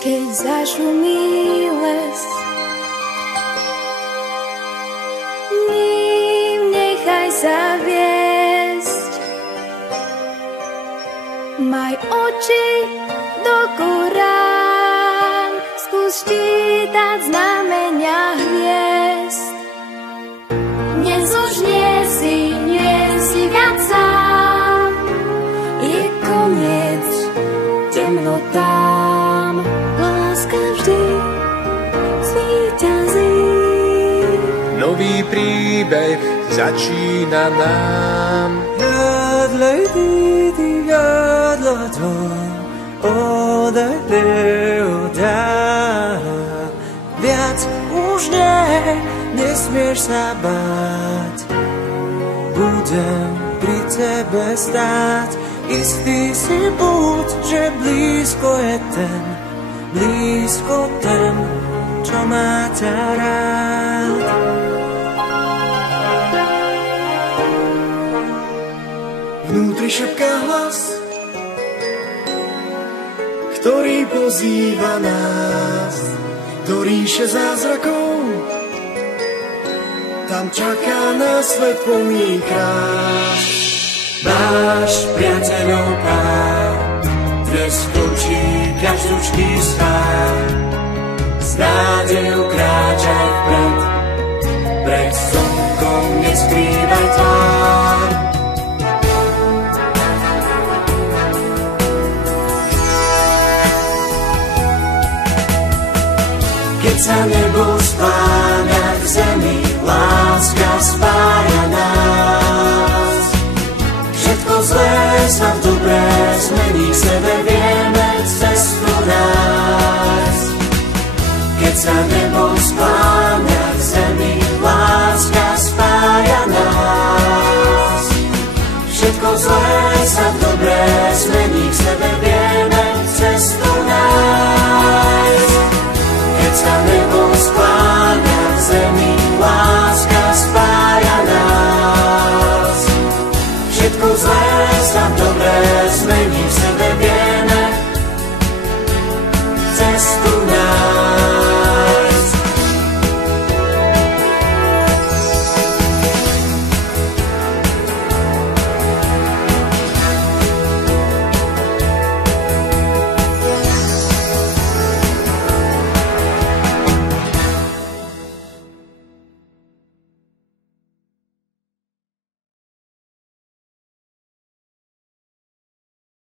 keď zašumí les. Ním nechaj sa viesť, maj oči do Korán, skús čítať znamenia hviezd. Dnes už nie si viac sám, je koniec temnotám, láska vždy zvíťazí. Nový príbeh začína nám. Viac už nesmieš sa báť, budem pri tebe stáť. Istý si buď, že blízko je ten, čo má ťa rád. Vnútri šepká hlas, ktorý pozýva nás do ríše zázrakov. Tam čaká na svet plný krás. Máš priateľov pár, dnes končí každúčký spár. S nádejou kráčaj vpred, pred slnkom neskrývaj tvár. Keď sa nebo skláňa k zemi, láska spája nás. Všetko zlé sa v dobré zmení, k sebe vieme cestu nájsť. Keď sa nebo skláňa k zemi, láska spája nás. Všetko zlé sa v dobré zmení, k sebe vieme cestu nájsť. Keď sa nebo skláňa k zemi, láska spája nás. Všetko zlé sa v dobré zmení,